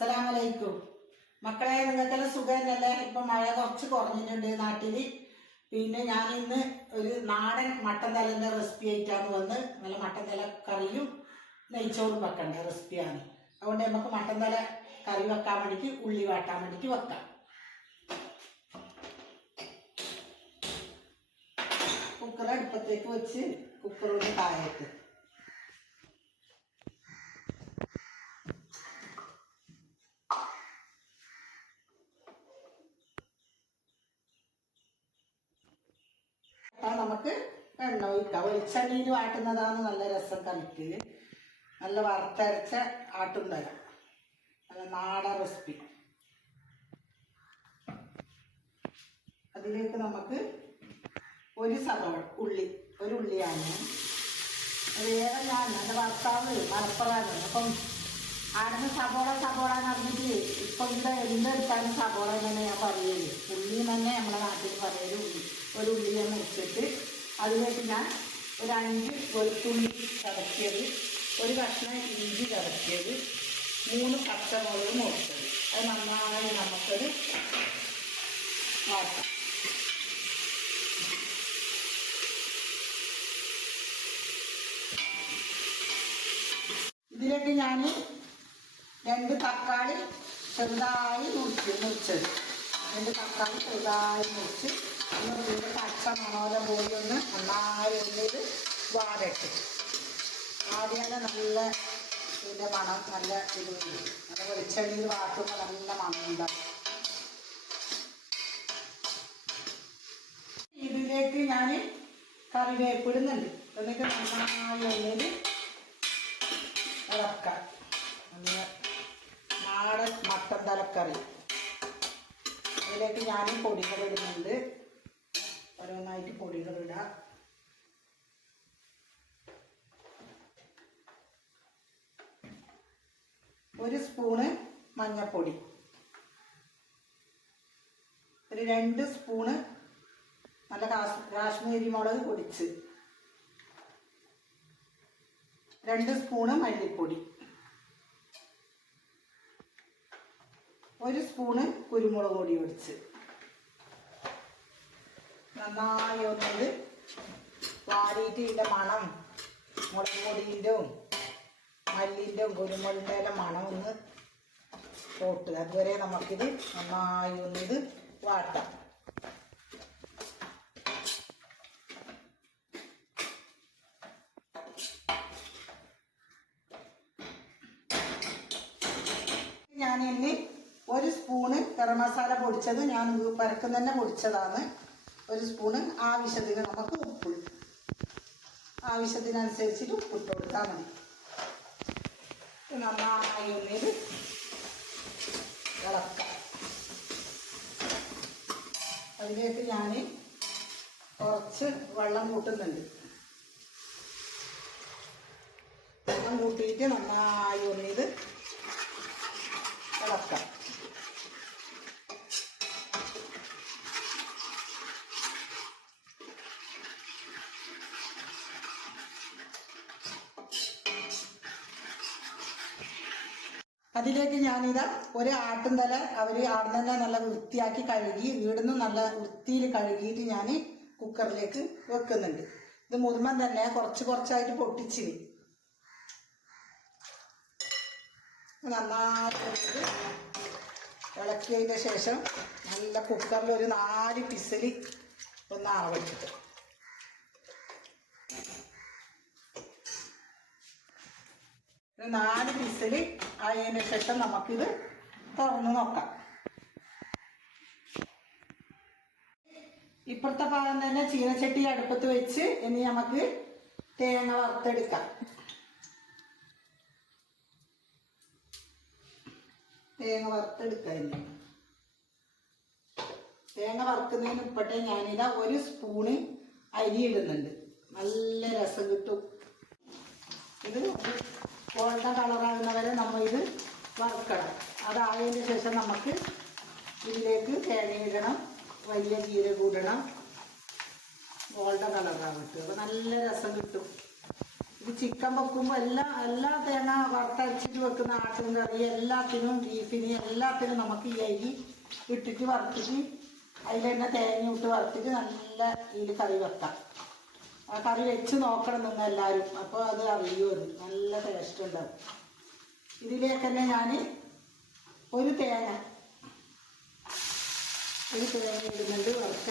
അസ്സലാമലൈക്കും മക്കളെ, നിങ്ങൾക്കെല്ലാം സുഖമല്ലേ? ഇപ്പം മഴ കുറച്ച് കുറഞ്ഞിട്ടുണ്ട് നാട്ടിൽ. പിന്നെ ഞാൻ ഇന്ന് ഒരു നാടൻ മട്ടൻ തലേൻ്റെ റെസിപ്പി ആയിട്ടാണ് വന്ന്. നല്ല മട്ടൻ തല കറിയും നെയ്ച്ചോറും വെക്കേണ്ട റെസിപ്പിയാണ്. അതുകൊണ്ട് നമുക്ക് മട്ടൻ തല കറി വെക്കാൻ വേണ്ടിയിട്ട് ഉള്ളി വാട്ടാൻ വേണ്ടിയിട്ട് വെക്കാം. കുക്കർ അടുപ്പത്തേക്ക് വെച്ച് കുക്കറൊന്ന് കായട്ട്. നമുക്ക് എണ്ണ ഒഴിക്കാം. വെളിച്ചെണ്ണയിൽ ആട്ടുന്നതാണ് നല്ല രസം കറിക്ക്. നല്ല വറുത്തരച്ച ആട്ടും തരാം, നല്ല നാടൻ റെസിപ്പി. അതിലേക്ക് നമുക്ക് ഒരു സവോള ഒരു ഉള്ളിയാണ്. വേറെ ഞാൻ എൻ്റെ ഭർത്താവ് മലപ്പുറമാണ്. അപ്പം ആടുന്ന സവോള എന്ന് പറഞ്ഞിട്ട് ഇപ്പം ഇവിടെ എന്തെടുത്താലും സവോള തന്നെ ഞാൻ പറയുള്ളൂ. ഉള്ളി തന്നെ നമ്മുടെ നാട്ടിൽ പറയല് ഒരു ഉള്ളിയെ മുറിച്ചിട്ട് അതിലേക്ക് ഞാൻ ഒരു 5 വെളുത്തുള്ളി ചതക്കിയത്, ഒരു കഷ്ണം ഇഞ്ചി ചതക്കിയത്, 3 പച്ചമുളക് മുറിച്ചത്. അത് നന്നായി നമുക്കൊരു വാട്ടാം. ഇതിലേക്ക് ഞാൻ 2 തക്കാളി ചെറുതായി മുറിച്ചത്. 2 തക്കാളി ചെറുതായി മുറിച്ച് ഇതിൻ്റെ പച്ച മണോലം പോയി ഒന്ന് നന്നായി ഒന്നിത് വാടട്ട്. ആദ്യം നല്ല ഇതിൻ്റെ മണം നല്ല ഇത് നല്ല വെളിച്ചെണ്ണയിൽ വാട്ടുമ്പോൾ നല്ല മണം ഉണ്ടാകും. ഇതിലേക്ക് ഞാൻ കറിവേപ്പിടുന്നുണ്ട്. എന്നിട്ട് നന്നായി ഒന്നിത് ഇളക്കാം. നല്ല നാടൻ മട്ടൻ തലക്കറി. അതിലേക്ക് ഞാൻ പൊടികൾ ഇടുന്നുണ്ട്. ഓരോന്നായിട്ട് പൊടികൾ ഇടാം. ഒരു സ്പൂണ് മഞ്ഞൾപ്പൊടി, ഒരു 2 സ്പൂണ് നല്ല കാശ്മീരി മുളക് പൊടിച്ച്, 2 സ്പൂണ് മല്ലിപ്പൊടി, 1 സ്പൂണ് കുരുമുളക് പൊടി പൊടിച്ച് നന്നായി ഒന്നത് വാടിയിട്ട് ഇതിൻ്റെ മണം മുളക് പൊടിൻ്റെ മല്ലിൻ്റെ കുരുമുളകിൻ്റെ എല്ലാം മണം ഒന്ന് പോട്ട്. അതുവരെ നമുക്കിത് നന്നായി ഒന്നിത് വാട്ടാം. ഞാൻ ഇനി 1 സ്പൂണ് ഗരം മസാല പൊടിച്ചത്, ഞാൻ പരക്കം തന്നെ പൊടിച്ചതാണ്. 1 സ്പൂണ്. ആവശ്യത്തിന് നമുക്ക് ഉപ്പ്, ആവശ്യത്തിനനുസരിച്ചിട്ട് ഉപ്പിട്ട് കൊടുത്താൽ മതി. നന്നായി ഒന്നിത് ഇളക്കാം. അതിലേക്ക് ഞാൻ കുറച്ച് വെള്ളം കൂട്ടുന്നുണ്ട്. വെള്ളം കൂട്ടിയിട്ട് നന്നായി ഒന്നിത് ഇളക്കാം. അതിലേക്ക് ഞാനിതാ ഒരു ആട്ടുംതല അവർ ആടുന്ന നല്ല വൃത്തിയാക്കി കഴുകി വീടുന്ന് നല്ല വൃത്തിയിൽ കഴുകിയിട്ട് ഞാൻ കുക്കറിലേക്ക് വെക്കുന്നുണ്ട്. ഇത് മുഴുവൻ തന്നെ കുറച്ചായിട്ട് പൊട്ടിച്ചിന് നന്നായിട്ട് ഇളക്കിയതിൻ്റെ ശേഷം നല്ല കുക്കറിൽ ഒരു 4 വിസിൽ ഒന്ന് ആവച്ചിട്ട് ഒരു 4 വിസിൽ ആയതിന് ശേഷം നമുക്കിത് തുറന്ന് നോക്കാം. ഇപ്പുറത്തെ ഭാഗം തന്നെ ചീനച്ചട്ടി അടുപ്പത്ത് വെച്ച് ഇനി നമുക്ക് തേങ്ങ വറുത്തെടുക്കാം. തേങ്ങ വറുക്കുന്നതിന് ഉൾപ്പെടെ ഞാനിതാ 1 സ്പൂണ് അരി ഇടുന്നുണ്ട്. നല്ല രസം കിട്ടും. ഇത് ഗോൾഡൻ കളറാകുന്നവരെ നമ്മൾ ഇത് വറുക്കണം. അതായതിന് ശേഷം നമുക്ക് ഇതിലേക്ക് തേങ്ങ ഇടണം, വലിയ ജീരകം ഇടണം. ഗോൾഡൻ കളറാകും. അപ്പോൾ നല്ല രസം കിട്ടും. ഇത് ചിക്കൻ വെക്കുമ്പോൾ എല്ലാ തേങ്ങ വറുത്തരച്ചിട്ട് വെക്കുന്ന ആട്ടും കറി എല്ലാത്തിനും ബീഫിന് എല്ലാത്തിനും നമുക്ക് ഈ അരി ഇട്ടിട്ട് വറുത്തിട്ട് അതിൽ തന്നെ തേങ്ങ ഇട്ട് വറുത്തിട്ട് നല്ല ഇതിൽ കറി വെക്കാം. ആ കറി വെച്ച് നോക്കണം നിങ്ങൾ എല്ലാവരും, അപ്പോൾ അത് അറിയും. അത് നല്ല ടേസ്റ്റ് ഉണ്ടാവും. ഇതിലേക്ക് തന്നെ ഞാൻ ഒരു തേങ്ങ ഇടുന്നുണ്ട്. വറുത്ത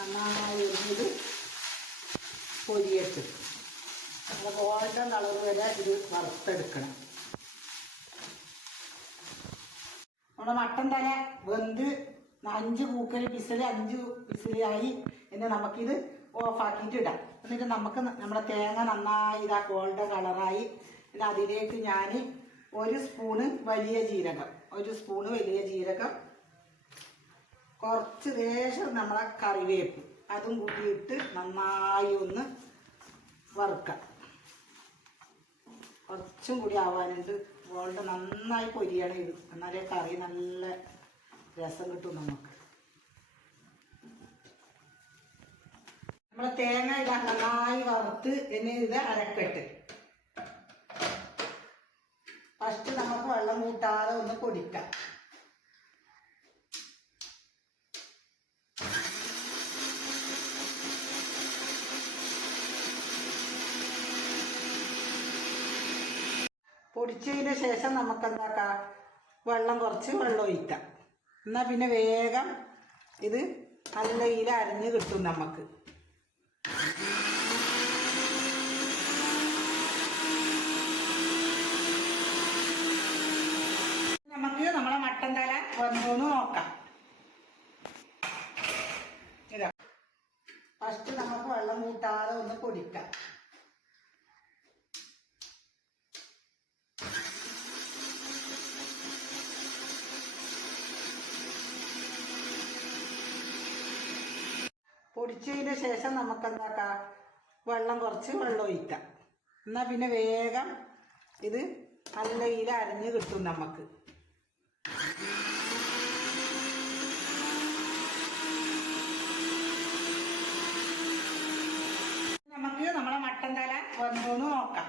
നന്നായി ഇത് പൊരിയിട്ട് നമ്മൾ ഗോൾഡൻ കളർ വരെ ഇത് വറുത്തെടുക്കണം. നമ്മുടെ മട്ടൻ തല വെന്ത് 5 കൂക്കൽ വിസിൽ 5 വിസിലായി. പിന്നെ നമുക്കിത് ഓഫാക്കിയിട്ട് ഇടാം. എന്നിട്ട് നമുക്ക് നമ്മുടെ തേങ്ങ നന്നായി ഇതാ ഗോൾഡൻ കളറായി. പിന്നെ അതിലേക്ക് ഞാൻ 1 സ്പൂണ് വലിയ ജീരകം, 1 സ്പൂണ് വലിയ ജീരകം, കുറച്ച് ലേശം നമ്മളെ കറിവേപ്പ് അതും കൂട്ടിയിട്ട് നന്നായി ഒന്ന് വറുക്കാം. കുറച്ചും കൂടി ആവാനുണ്ട്. ഗോൾഡ് നന്നായി പൊരിയണം ഇത്, എന്നാലേ കറി നല്ല രസം കിട്ടും നമുക്ക്. നമ്മളെ തേങ്ങ ഇതാ നന്നായി വറുത്ത് ഇനി ഇത് അരക്കട്ട്. ഫസ്റ്റ് നമുക്ക് വെള്ളം കൂട്ടാതെ ഒന്ന് പൊടിക്കാം. പൊടിച്ചതിന് ശേഷം നമുക്ക് എന്താക്കാം, കുറച്ച് വെള്ളം ഒഴിക്കാം. എന്നാൽ പിന്നെ വേഗം ഇത് നല്ല ഇതിൽ അരിഞ്ഞ് കിട്ടും നമുക്ക്. നമുക്ക് നമ്മളെ മട്ടൻ തല വന്നോന്ന് നോക്കാം. ഇതാ ഫസ്റ്റ് നമുക്ക് വെള്ളം കൂട്ടാതെ ഒന്ന് പൊടിക്കാം. പൊടിച്ചതിന് ശേഷം നമുക്ക് എന്താക്കാം, കുറച്ച് വെള്ളം ഒഴിക്കാം. എന്നാൽ പിന്നെ വേഗം ഇത് നല്ല ഇതിൽ അരിഞ്ഞ് കിട്ടും നമുക്ക്. നമുക്ക് നമ്മളെ മട്ടൻ തല വന്നോന്ന് നോക്കാം.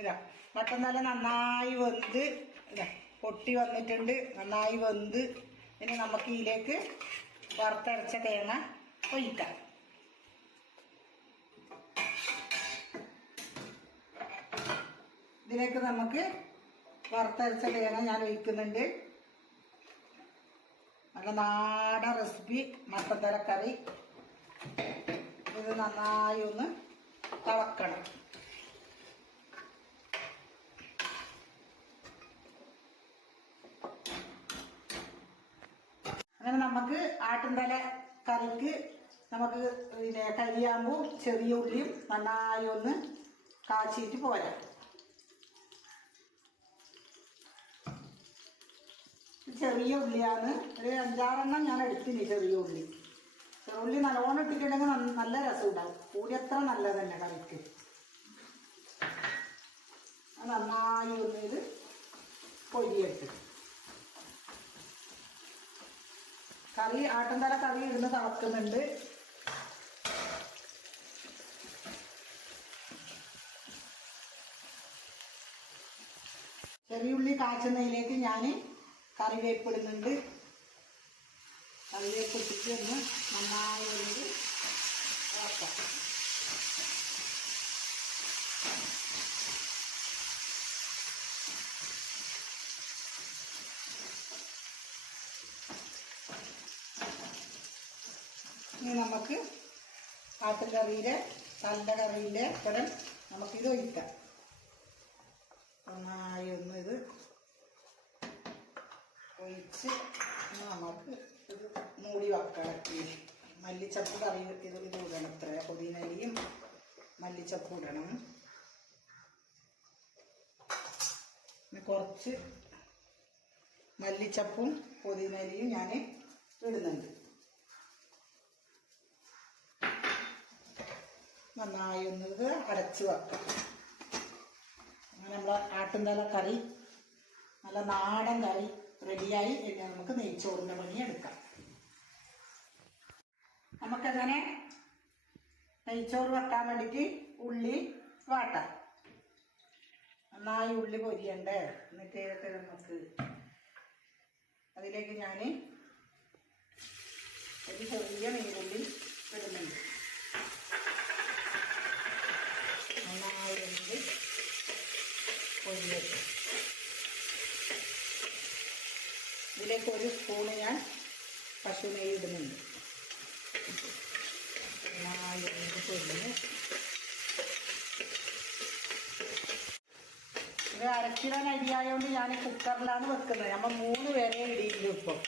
ഇതാ മട്ടൻ തല നന്നായി വെന്ത് ഇതാ പൊട്ടി വന്നിട്ടുണ്ട്, നന്നായി വെന്ത്. ഇനി നമുക്ക് ഇതിലേക്ക് വറുത്തരച്ച തേങ്ങ ഒഴിക്കാം. ഇതിലേക്ക് നമുക്ക് വറുത്തരച്ച തേങ്ങ ഞാൻ ഒഴിക്കുന്നുണ്ട്. നല്ല നാടൻ റെസിപ്പി മട്ടൻ തലക്കറി. ഇത് നന്നായി ഒന്ന് തിളക്കണം. അങ്ങനെ നമുക്ക് ആട്ടിൻതല കറിക്ക് നമുക്ക് കരിയാമ്പും ചെറിയ ഉള്ളിയും നന്നായി ഒന്ന് കാച്ചിട്ട് പോരാം. ചെറിയ ഉള്ളിയാണ്, ഒരു 5-6 ഞാൻ എടുത്തിന്. ചെറിയ ഉള്ളി നല്ലോണം ഇട്ടിട്ടുണ്ടെങ്കിൽ നല്ല രസം ഉണ്ടാവും. കൂടിയത്ര നല്ലത് തന്നെ കറിക്ക്. നന്നായി ഒന്ന് ഇത് പൊരിയിട്ട് കറി ആട്ടിൻതല കറി ഇടുന്ന് തിളക്കുന്നുണ്ട്. ചെറിയ ഉള്ളി കാച്ചുന്നതിലേക്ക് ഞാൻ കറിവേപ്പ് ഇടുന്നുണ്ട്. കറിവേപ്പ് ഇട്ടിട്ട് ഒന്ന് നന്നായി ഒന്ന് ഇളക്കാം. ഇനി നമുക്ക് ആട്ടുകറിയിലെ തലയുടെ കറിയിലെ പരം നമുക്കിത് ഒഴിക്കാം. നന്നായി ഒന്ന് ഇത് ഒഴിച്ച് നമുക്ക് ഇത് മൂടി വെക്കണം. മല്ലിച്ചപ്പ് കറി ഇത് ഇടണം. ഇത്ര പുതിനയിലയും മല്ലിച്ചപ്പും ഇടണം. പിന്നെ കുറച്ച് മല്ലിച്ചപ്പും പുതിനയിലയും ഞാൻ ഇടുന്നുണ്ട്. നന്നായി ഒന്ന് ഇത് അടച്ച് വെക്കാം. അങ്ങനെ നമ്മളെ ആട്ടിൻതല കറി നല്ല നാടൻ കറി റെഡിയായി. പിന്നെ നമുക്ക് നെയ്ച്ചോറിൻ്റെ പണി എടുക്കാം. നമുക്കങ്ങനെ നെയ്ച്ചോറ് വെക്കാൻ വേണ്ടിയിട്ട് ഉള്ളി വാട്ടാം. നന്നായി ഉള്ളി പൊരിയണ്ടേ. എന്നിട്ട് നമുക്ക് അതിലേക്ക് ഞാൻ ഒരു ചെറിയ നീരുള്ളി ഇടുന്നുണ്ട്. നന്നായി വെന്ത് പൊരിയിട്ട് ഇതിലേക്ക് ഒരു സ്പൂണ് ഞാൻ പശു നെയ്യ് ഇടുന്നുണ്ട്. നന്നായി വെന്ത് പൊരിഞ്ഞ് ഇത് 1/2 കിലോ അരി ആയതുകൊണ്ട് ഞാൻ കുക്കറിലാണ് വെക്കുന്നത്. നമ്മൾ 3 പേരെ ഇടിയില്ല ഇപ്പോൾ.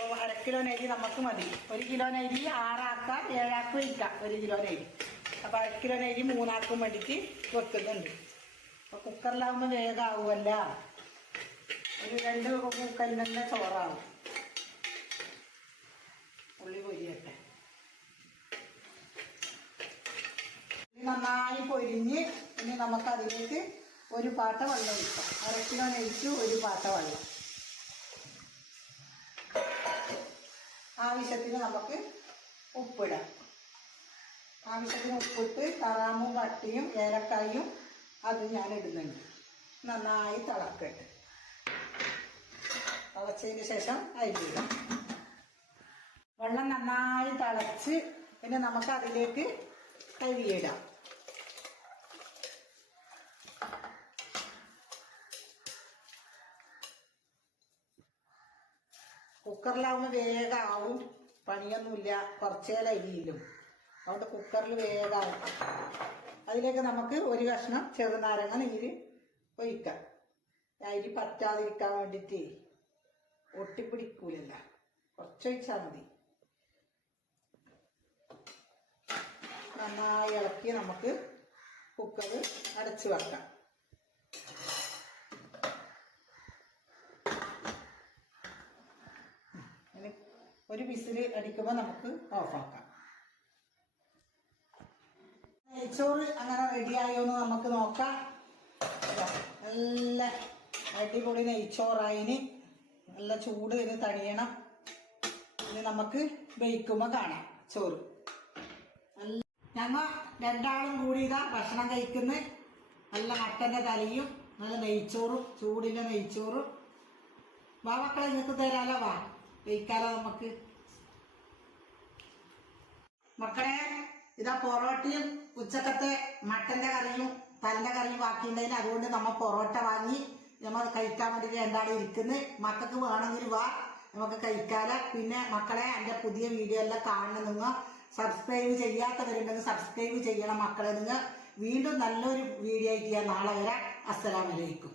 അപ്പോൾ 1/2 കിലോ അരി നമുക്ക് മതി. 1 കിലോ അരി 6 ആക്കാം, 7 ആക്കും വയ്ക്കാം 1 കിലോ അരി. അപ്പോൾ 1/2 കിലോ അരി 3 ആക്കും വേണ്ടിയിട്ട് വെക്കുന്നുണ്ട്. അപ്പോൾ കുക്കറിലാവുമ്പോൾ വേഗമാവുമല്ല, ഒരു 2 കൈമലിൻ്റെ ചോറാവും. ഉള്ളി പൊരിയട്ടെ. ഇത് നന്നായി പൊരിഞ്ഞ് ഇനി നമുക്കതിലേക്ക് ഒരു പാട്ട വെള്ളം ഒഴിക്കാം. 1/2 കിലോ നെയ്ക്ക് ഒരു പാട്ട വെള്ളം. ആവശ്യത്തിന് നമുക്ക് ഉപ്പിടാം. ആവശ്യത്തിന് ഉപ്പിട്ട് കറാമ്പും പട്ടിയും ഏലക്കായും അത് ഞാൻ ഇടുന്നുണ്ട്. നന്നായി തിളക്കട്ടെ. തിളച്ചതിന് ശേഷം അരിയിടാം. വെള്ളം നന്നായി തിളച്ച് പിന്നെ നമുക്ക് അതിലേക്ക് അരിയിടാം. കുക്കറിലാവുമ്പോൾ വേഗമാവും, പണിയൊന്നുമില്ല, കുറച്ചേല അരിയിലും. അതുകൊണ്ട് കുക്കറിൽ വേഗമാവും. അതിലേക്ക് നമുക്ക് ഒരു കഷ്ണം ചെറുനാരങ്ങ നീര് ഒഴിക്കാം. അരി പറ്റാതിരിക്കാൻ വേണ്ടിയിട്ട് ഒട്ടിപ്പിടിക്കൂലല്ല, കുറച്ചൊഴിച്ചാൽ മതി. നന്നായി ഇളക്കി നമുക്ക് കുക്കർ അടച്ചു വെക്കാം. ഒരു വിസിൽ അടിക്കുമ്പോൾ നമുക്ക് ഓഫാക്കാം. നെയ്ച്ചോറ് അങ്ങനെ റെഡിയായോന്ന് നമുക്ക് നോക്കാം. നല്ല അടിപൊളി നെയ്ച്ചോറായിന്. നല്ല ചൂട് ഇത് തണിയണം. ഇനി നമുക്ക് ബേക്കുമ്പോൾ കാണാം ചോറ്. ഞങ്ങൾ 2 ആളും കൂടി ഇതാ ഭക്ഷണം കഴിക്കുന്ന നല്ല മട്ടൻ്റെ തലയും നല്ല നെയ്ച്ചോറും, ചൂടിൻ്റെ നെയ്ച്ചോറും. വാ മക്കളെ, നിങ്ങൾക്ക് തരാലോ, വാ കഴിക്കാലോ നമുക്ക്. മക്കളെ ഇതാ പൊറോട്ടയും ഉച്ചക്കത്തെ മട്ടൻ്റെ കറിയും തലൻ്റെ കറിയും ബാക്കിയുണ്ടായിന്. അതുകൊണ്ട് നമ്മൾ പൊറോട്ട വാങ്ങി നമ്മൾ കഴിക്കാൻ വേണ്ടി 2 ആൾ ഇരിക്കുന്നത്. മക്കൾക്ക് വേണമെങ്കിൽ വാ, നമുക്ക് കഴിക്കാല. പിന്നെ മക്കളെ, എൻ്റെ പുതിയ വീഡിയോ എല്ലാം കാണണം. നിങ്ങൾ സബ്സ്ക്രൈബ് ചെയ്യാത്തവരുണ്ടെങ്കിൽ സബ്സ്ക്രൈബ് ചെയ്യണം മക്കളെ. നിങ്ങൾ വീണ്ടും നല്ലൊരു വീഡിയോ ആയിട്ട് ഞാൻ നാളെ വരാം. അസ്സലാമു അലൈക്കും.